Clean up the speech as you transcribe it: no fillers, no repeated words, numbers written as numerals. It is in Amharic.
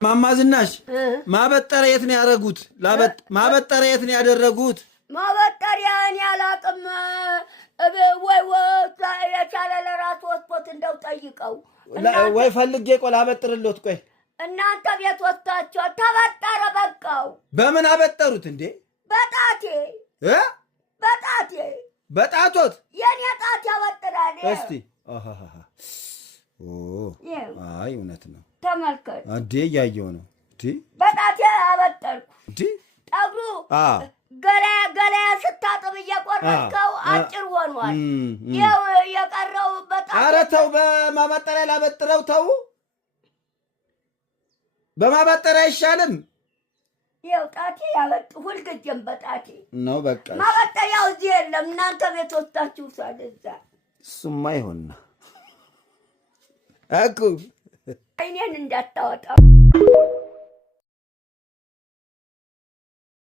ማማዝናሽ ማበጠሪያ የት ነው ያደረጉት? ማበጠሪያ የት ነው ያደረጉት? ማበጠሪያን ያላቅም ወይ የቻለ ለራሱ ወጥቶት እንደው ጠይቀው ወይ ፈልጌ ቆይ ላበጥርልዎት። ቆይ እናንተ ቤት ወጣችሁ ተበጠረ በቃው። በምን አበጠሩት እንዴ? በጣቴ በጣቴ በጣቶት የኔ ጣት ያበጥራል። እስቲ አይ እውነት ነው። ተመልከት እንዴ እያየሁ ነው። እንዴ በጣቴ አበጠርኩ። እንዴ ጠጉሩ ገላ ስታጥብ እየቆረጥከው አጭር ሆኗል። ይኸው የቀረው በጣቴ። ኧረ ተው፣ በማበጠሪያ ላበጥረው። ተው፣ በማበጠሪያ አይሻልም? ይኸው ጣቴ ያበጥ ሁልጊዜም በጣቴ ነው። በቃ ማበጠሪያው እዚህ የለም። እናንተ ቤት ወጣችሁ ሳደዛ እሱማ ይሆንና እኮ አይኔን እንዳታወጣ